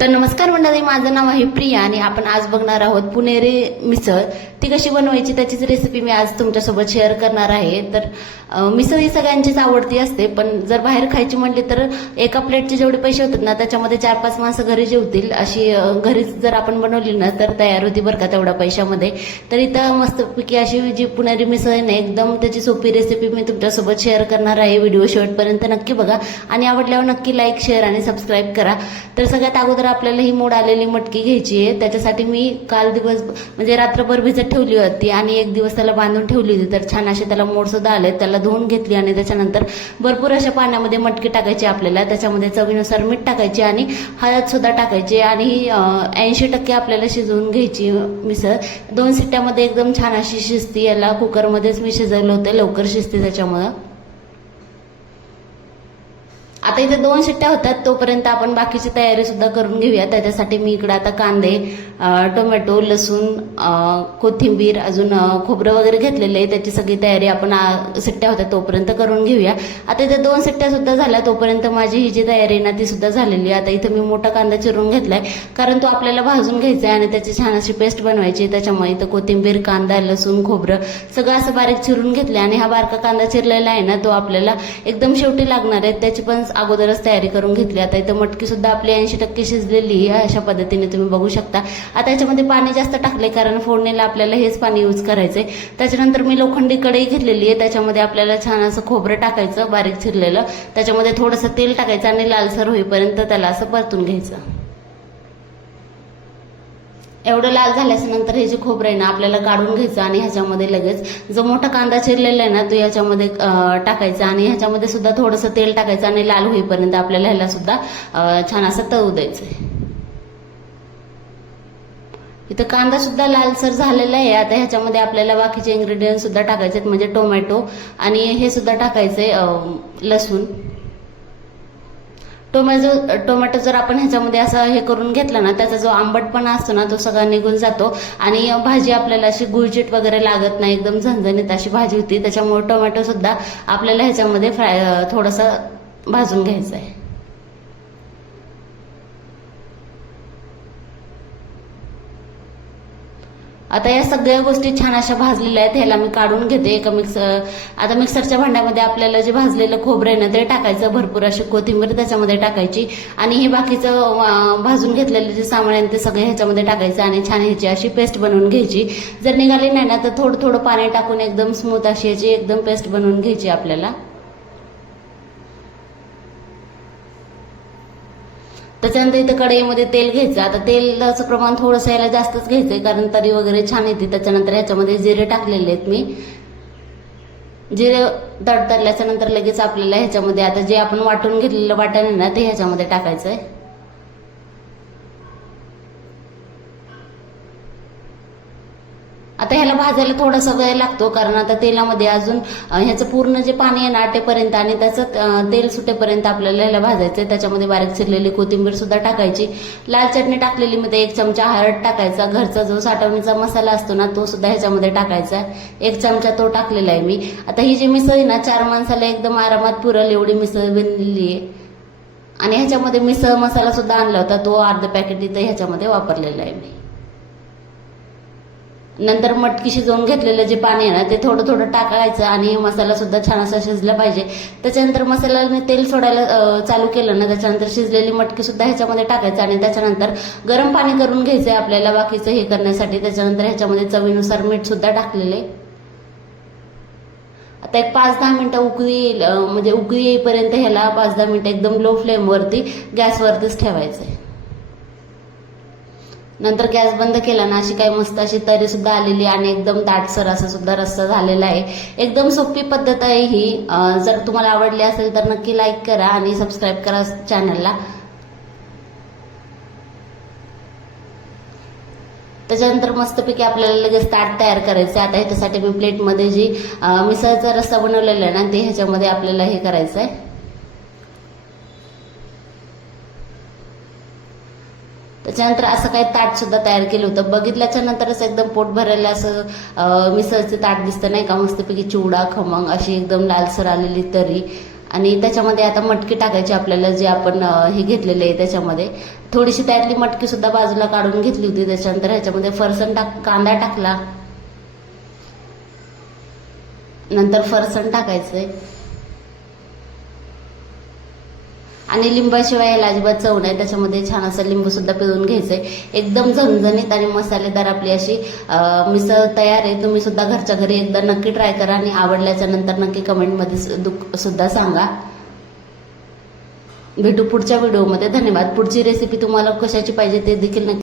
तर नमस्कार मंडळी, माझं नाव आहे प्रिया आणि आपण आज बघणार आहोत पुणेरी मिसळ. ती कशी बनवायची त्याचीच रेसिपी मी आज तुमच्यासोबत शेअर करणार आहे. तर मिसळ ही सगळ्यांचीच आवडती असते, पण जर बाहेर खायची म्हटली तर एका प्लेटचे जेवढे पैसे होतात ना त्याच्यामध्ये 4-5 माणसं घरी जेवतील अशी घरीच जर आपण बनवली ना तर तयार होती बरं का तेवढ्या पैशामध्ये. तर इथं मस्तपैकी अशी जी पुणेरी मिसळ आहे ना एकदम त्याची सोपी रेसिपी मी तुमच्यासोबत शेअर करणार आहे. व्हिडिओ शेवटपर्यंत नक्की बघा आणि आवडल्यावर नक्की लाईक, शेअर आणि सबस्क्राईब करा. तर सगळ्यात अगोदर आपल्याला ही मोड आलेली मटकी घ्यायची आहे. त्याच्यासाठी मी काल दिवस म्हणजे रात्रभर भिजत ठेवली होती आणि एक दिवस त्याला बांधून ठेवली होती. तर छान असे त्याला मोड सुद्धा आले. त्याला धुवून घेतली आणि त्याच्यानंतर भरपूर अशा पाण्यामध्ये मटकी टाकायची आपल्याला. त्याच्यामध्ये चवीनुसार मीठ टाकायची आणि हळद सुद्धा टाकायची आणि ही 80% आपल्याला शिजवून घ्यायची मिसळ. 2 शिट्ट्यामध्ये एकदम छान अशी शिजती. याला कुकरमध्येच मी शिजवलं होतं, लवकर शिजते त्याच्यामुळं. आता इथे 2 शिट्ट्या होतात, तोपर्यंत आपण बाकीची तयारी सुद्धा करून घेऊया. त्याच्यासाठी मी इकडे आता कांदे, टोमॅटो, लसूण, कोथिंबीर, अजून खोबरं वगैरे घेतलेले आहे. त्याची सगळी तयारी आपण शिट्ट्या होत्या तोपर्यंत करून घेऊया. आता इथे 2 शिट्ट्या सुद्धा झाल्या, तोपर्यंत माझी ही जी तयारी आहे ना ती सुद्धा झालेली आहे. आता इथे मी मोठा कांदा चिरून घेतलाय, कारण तो आपल्याला भाजून घ्यायचा आहे आणि त्याची छान अशी पेस्ट बनवायची. त्याच्यामुळे इथं कोथिंबीर, कांदा, लसूण, खोबरं सगळं असं बारीक चिरून घेतलंय. आणि हा बारका कांदा चिरलेला आहे ना तो आपल्याला एकदम शेवटी लागणार आहे, त्याची पण अगोदरच तयारी करून घेतली. आता इथं मटकी सुद्धा आपली 80% शिजलेली आहे, अशा पद्धतीने तुम्ही बघू शकता. आता याच्यामध्ये पाणी जास्त टाकले, कारण फोडणीला आपल्याला हेच पाणी यूज करायचंय. त्याच्यानंतर मी लोखंडी कढई घेतलेली आहे. त्याच्यामध्ये आपल्याला छान असं खोबरं टाकायचं बारीक चिरलेलं. त्याच्यामध्ये थोडंसं तेल टाकायचं आणि लालसर होईपर्यंत त्याला असं परतून घ्यायचं. एवढं लाल झाल्यानंतर हे जे खोबरं आहे ना आपल्याला काढून घ्यायचं आणि ह्याच्यामध्ये लगेच जो मोठा कांदा चिरलेला आहे ना तो ह्याच्यामध्ये टाकायचा आणि ह्याच्यामध्ये सुद्धा थोडंसं तेल टाकायचं आणि लाल होईपर्यंत आपल्याला ह्याला सुद्धा छान असं तळू द्यायचंय. इथं कांदा सुद्धा लालसर झालेला आहे. आता ह्याच्यामध्ये आपल्याला बाकीचे इन्ग्रेडियंट सुद्धा टाकायचे, म्हणजे टोमॅटो आणि हे सुद्धा टाकायचे, लसूण. टोमॅटो जर आपण ह्याच्यामध्ये असं हे करून घेतला ना त्याचा जो आंबटपणा असतो ना तो सगळा निघून जातो आणि भाजी आपल्याला अशी गुळचिट वगैरे लागत नाही, एकदम झणझणीत अशी भाजी होती. त्याच्यामुळे टोमॅटो सुद्धा आपल्याला ह्याच्यामध्ये थोडंसं भाजून घ्यायचं आहे. आता या सगळ्या गोष्टी छान अशा भाजलेल्या आहेत. ह्याला मी काढून घेते एका आता मिक्सरच्या भांड्यामध्ये आपल्याला जे भाजलेलं खोबरं आहे ना ते टाकायचं. भरपूर अशी कोथिंबीर त्याच्यामध्ये टाकायची आणि हे बाकीचं भाजून घेतलेले जे सामान आहे ते सगळे ह्याच्यामध्ये टाकायचं आणि छान ह्याची अशी पेस्ट बनवून घ्यायची. जर निघाली नाही ना तर थोडं थोडं पाणी टाकून एकदम स्मूथ अशी याची एकदम पेस्ट बनवून घ्यायची आपल्याला. त्याच्यानंतर इथं कढईमध्ये तेल घ्यायचं. आता तेलाचं प्रमाण थोडंसं याला जास्तच घ्यायचंय, कारण तरी वगैरे छान येते. त्याच्यानंतर ह्याच्यामध्ये जिरे टाकलेले आहेत मी. जिरे तडतडल्याच्या नंतर लगेच आपल्याला ह्याच्यामध्ये आता जे आपण वाटून घेतलेलं वाटण आहे ना ते ह्याच्यामध्ये टाकायचंय. आता ह्याला भाजायला थोडासा वेळ लागतो, कारण आता तेलामध्ये अजून ह्याचं पूर्ण जे पाणी आहे ना आटेपर्यंत आणि त्याचं तेल सुटेपर्यंत आपल्याला ह्याला भाजायचंय. त्याच्यामध्ये बारीक चिरलेली कोथिंबीर सुद्धा टाकायची. लाल चटणी टाकलेली मध्ये 1 चमचा हळद टाकायचा. घरचा जो साठवणीचा मसाला असतो ना तो सुद्धा ह्याच्यामध्ये टाकायचा. 1 चमचा तो टाकलेला आहे मी. आता ही जी मिसळ आहे ना 4 माणसाला एकदम आरामात पुरेल एवढी मिसळ बनलेली आहे. आणि ह्याच्यामध्ये मिसळ मसाला सुद्धा आणला होता, तो अर्ध पॅकेट इथं ह्याच्यामध्ये वापरलेला आहे मी. नंतर मटकी शिजवून घेतलेलं जे पाणी आहे ना ते थोडं थोडं टाकायचं आणि मसाला सुद्धा छान असा शिजला पाहिजे. त्याच्यानंतर मसाल्याला मी तेल सोडायला चालू केलं ना त्याच्यानंतर शिजलेली मटकी सुद्धा ह्याच्यामध्ये टाकायचं आणि त्याच्यानंतर गरम पाणी करून घ्यायचंय आपल्याला बाकीचं हे करण्यासाठी. त्याच्यानंतर ह्याच्यामध्ये चवीनुसार मीठ सुद्धा टाकलेले. आता एक 5-10 मिनिटं उकळी येईपर्यंत ह्याला 5-10 मिनिटं एकदम लो फ्लेमवरती गॅसवरतीच ठेवायचंय. नंतर गॅस बंद केला ना अशी काही मस्त अशी तरी सुद्धा आलेली आणि एकदम दाटसर असा सुद्धा रस्सा झालेला आहे. एकदम सोपी पद्धत आहे ही. जर तुम्हाला आवडली असेल तर नक्की लाईक करा आणि सबस्क्राईब करा चॅनलला. त्याच्यानंतर मस्तपैकी आपल्याला लगेच ताट तयार करायचं. आता ह्याच्यासाठी मी प्लेटमध्ये जी मिसळचा रस्सा बनवलेला आहे ना ते ह्याच्यामध्ये आपल्याला हे करायचं आहे. त्याच्यानंतर असं काही ताट सुद्धा तयार केलं होतं. बघितल्याच्या नंतरच एकदम पोट भरायला असं मिसळचे ताट दिसतं नाही का, मस्तपैकी चिवडा, खमंग अशी एकदम लालसर आलेली तरी आणि त्याच्यामध्ये आता मटकी टाकायची आपल्याला, जे आपण हे घेतलेले आहे त्याच्यामध्ये. थोडीशी त्यातली मटकी सुद्धा बाजूला काढून घेतली होती. त्याच्यानंतर ह्याच्यामध्ये फरसाण कांदा टाकला, नंतर फरसाण टाकायचंय आणि लिंबाशिवाय याला अजिबात चव नाही. त्याच्यामध्ये छान असं लिंबू सुद्धा पिळून घ्यायचंय. एकदम झणझणीत आणि मसालेदार आपली अशी मिसळ तयार आहे. तुम्ही सुद्धा घरच्या घरी एकदा नक्की ट्राय करा आणि आवडल्याच्या नंतर नक्की कमेंटमध्ये सुद्धा सांगा. भेटू पुढच्या व्हिडिओमध्ये. धन्यवाद. पुढची रेसिपी तुम्हाला कशाची पाहिजे ते देखील नक्की